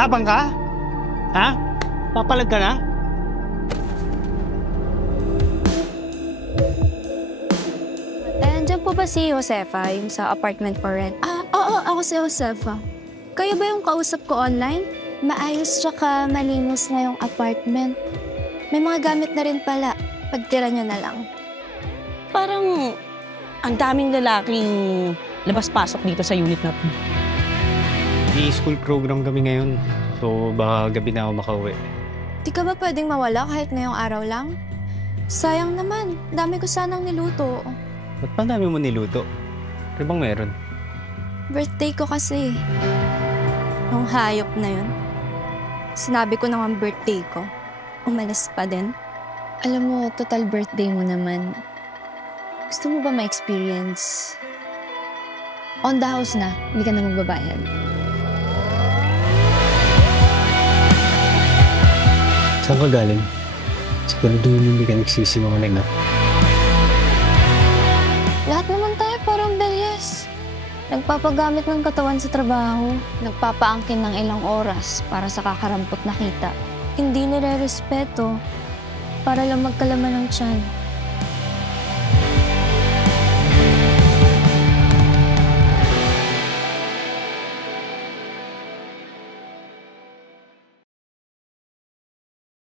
Matapang ka? Ha? Papalag ka na? Nandiyan po ba si Josefa, yung sa apartment for rent? Oo, ako si Josefa. Kayo ba yung kausap ko online? Maayos tsaka malinis na yung apartment. May mga gamit na rin pala. Pagtira nyo na lang. Parang ang daming lalaking labas-pasok dito sa unit na to. Di-school program kami ngayon. So, baka gabi na ako makauwi. Di ka ba pwedeng mawala kahit ngayong araw lang? Sayang naman. Dami ko sanang niluto. Ba't pa dami mo niluto? Ano bang meron? Birthday ko kasi. Nung hayop na yun. Sinabi ko naman birthday ko. Umalis pa din. Alam mo, total birthday mo naman. Gusto mo ba ma-experience? On the house na, hindi ka na magbabayad. Saan ka galing? Siguraduhin hindi ka nagsisinungaling na. Lahat naman tayo parang belyes. Nagpapagamit ng katawan sa trabaho. Nagpapaangkin ng ilang oras para sa kakarampot na kita. Hindi nire-respeto. Para lang magkalaman ng tiyan.